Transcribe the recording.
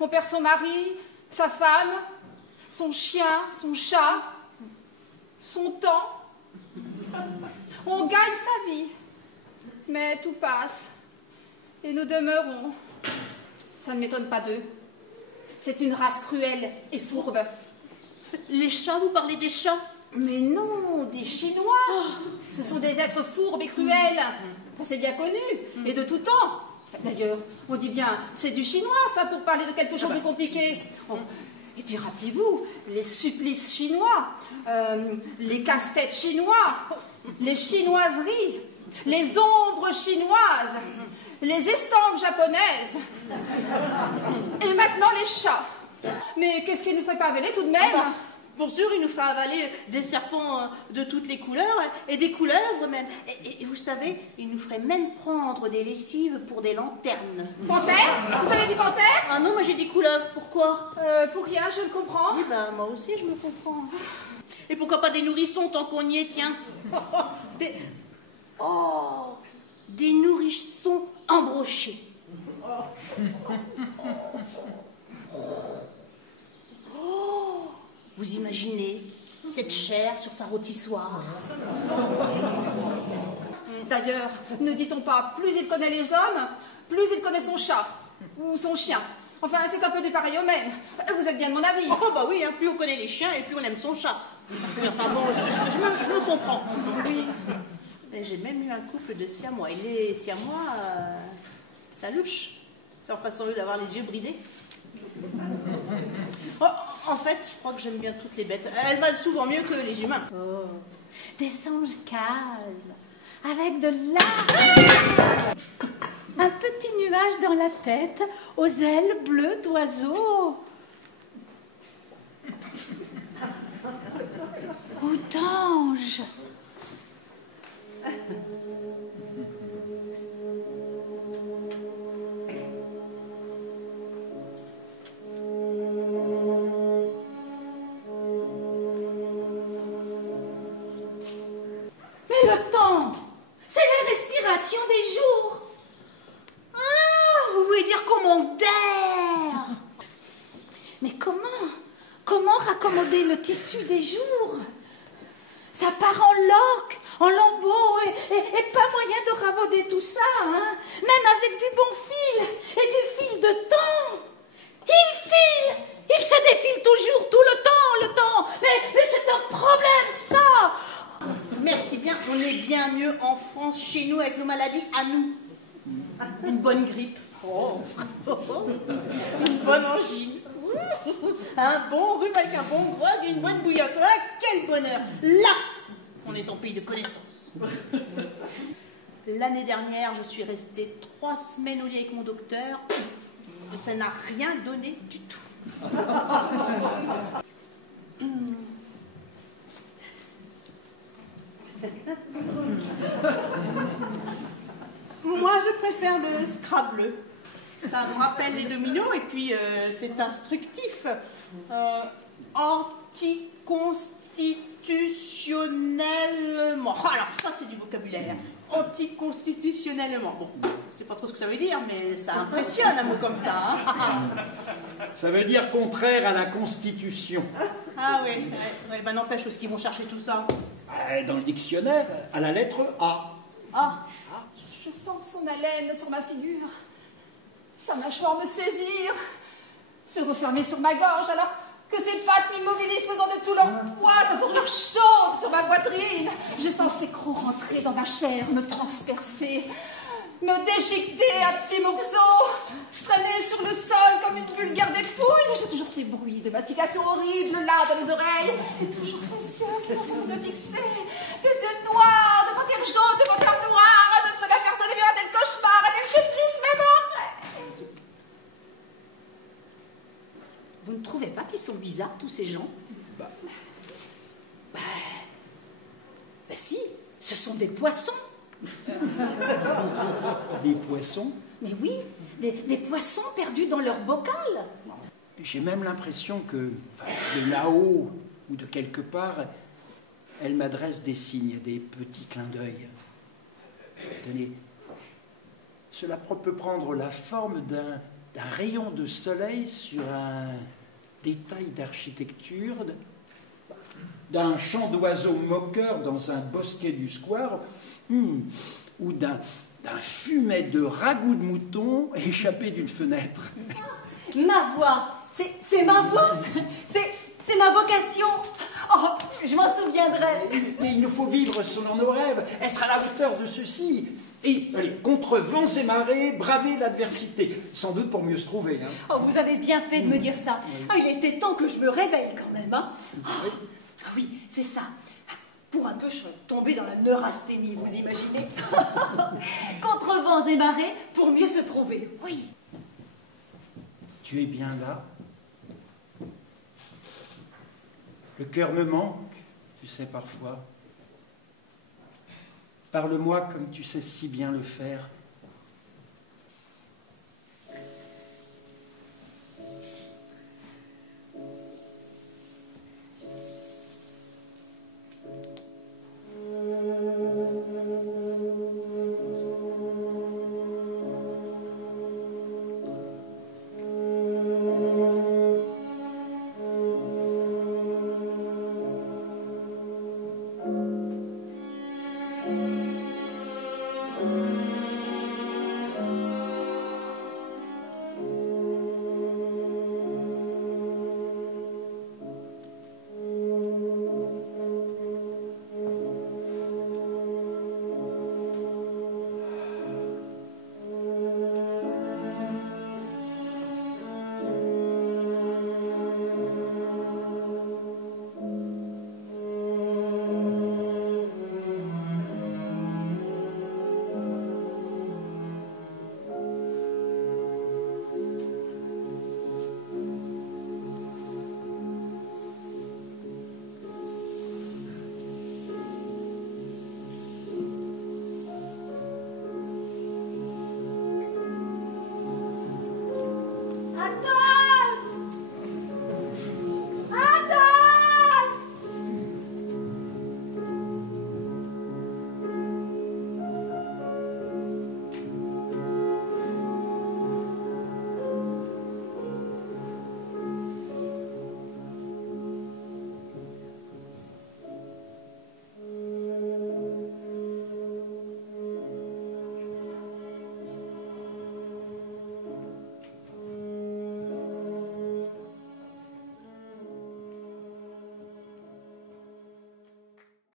On perd son mari, sa femme, son chien, son chat, son temps. On gagne sa vie, mais tout passe. Et nous demeurons. Ça ne m'étonne pas d'eux. C'est une race cruelle et fourbe. Les chats, vous parlez des chats? Mais non, des Chinois. Ce sont des êtres fourbes et cruels. Enfin, c'est bien connu, et de tout temps. D'ailleurs, on dit bien, c'est du chinois, ça, pour parler de quelque chose de compliqué. Oh. Et puis, rappelez-vous, les supplices chinois, les casse-têtes chinois, les chinoiseries, les ombres chinoises, les estampes japonaises, et maintenant les chats. Mais qu'est-ce qu'il ne ferait pas avaler tout de même? Pour sûr, il nous fera avaler des serpents de toutes les couleurs et des couleuvres même. Et vous savez, il nous ferait même prendre des lessives pour des lanternes. Panthère? Vous avez dit panthère? Ah non, moi j'ai dit couleuvre. Pourquoi? Pour rien, je le comprends. Eh ben, moi aussi, je me comprends. Et pourquoi pas des nourrissons tant qu'on y est, tiens? Des nourrissons embrochés. Vous imaginez cette chair sur sa rôtissoire? D'ailleurs, ne dit-on pas, plus il connaît les hommes, plus il connaît son chat ou son chien. Enfin, c'est un peu du pareil au même. Vous êtes bien de mon avis. Oh bah oui, hein, plus on connaît les chiens et plus on aime son chat. Mais enfin bon, je me comprends. Oui. J'ai même eu un couple de siamois. Et les siamois, ça louche. C'est en façon d'avoir les yeux bridés. Oh, en fait, je crois que j'aime bien toutes les bêtes. Elles valent souvent mieux que les humains. Oh, des anges calmes, avec de l'art. Un petit nuage dans la tête, aux ailes bleues d'oiseau. Ou d'ange. Mais le temps, c'est les respirations des jours. Ah, vous voulez dire qu'on manque d'air? Mais comment raccommoder le tissu des jours? Ça part en loques, en lambeaux, et pas moyen de ravauder tout ça, hein? Même avec du bon fil et du fil de temps. Il se défile toujours, tout le temps. Mais c'est un problème, ça. Merci bien, on est bien mieux en France, chez nous, avec nos maladies à nous. Une bonne grippe. Oh. Une bonne angine. Un bon rhume avec un bon grog et une bonne bouillotte. Ah, quel bonheur! Là, on est en pays de connaissance. L'année dernière, je suis restée 3 semaines au lit avec mon docteur. Et ça n'a rien donné du tout. Moi, je préfère le Scrabble. Ça me rappelle les dominos et puis c'est instructif. Anticonstitutionnellement. Oh, alors ça, c'est du vocabulaire. Anticonstitutionnellement. Bon, je sais pas trop ce que ça veut dire, mais ça impressionne un mot comme ça. Hein. Ça veut dire contraire à la Constitution. Ah oui, ouais, ben n'empêche, où est-ce qu'ils vont chercher tout ça? Dans le dictionnaire, à la lettre A. Ah. Je sens son haleine sur ma figure, sa mâchoire me saisir, se refermer sur ma gorge, alors que ses pattes m'immobilisent faisant de tout leur poids, sa fourrure chaude sur ma poitrine. Je sens ses crocs rentrer dans ma chair, me transpercer, me déchiqueter à petits morceaux, traîner sur le sol comme une vulgaire dépouille. J'ai toujours ces bruits de mastication horribles là dans les oreilles, et toujours ces yeux qui n'ont cessé de me fixer, des yeux noirs, de paupières jaunes, de paupières noires, à notre la personne est un tel cauchemar, un tel supplice, même en rêve. Vous ne trouvez pas qu'ils sont bizarres, tous ces gens? Bah si, ce sont des poissons. Des poissons? Mais oui, des poissons perdus dans leur bocal. J'ai même l'impression que, de là-haut ou de quelque part, elle m'adresse des signes, des petits clins d'œil. Tenez, cela peut prendre la forme d'un d'un rayon de soleil sur un détail d'architecture, d'un chant d'oiseaux moqueurs dans un bosquet du square, ou d'un fumet de ragoût de mouton échappé d'une fenêtre. Ma voix, c'est ma voix, c'est ma vocation. Oh, je m'en souviendrai. Mais il nous faut vivre selon nos rêves, être à la hauteur de ceux-ci. Et, allez, contre vents et marées, braver l'adversité. Sans doute pour mieux se trouver. Hein. Oh, vous avez bien fait de me dire ça. Ah, il était temps que je me réveille quand même. Hein. Oh, ah oui, c'est ça. Pour un peu, je serais tombée dans la neurasthénie, vous imaginez? Contre vents et marées, pour mieux se trouver. Oui. Tu es bien là. Le cœur me manque, tu sais, parfois. Parle-moi comme tu sais si bien le faire.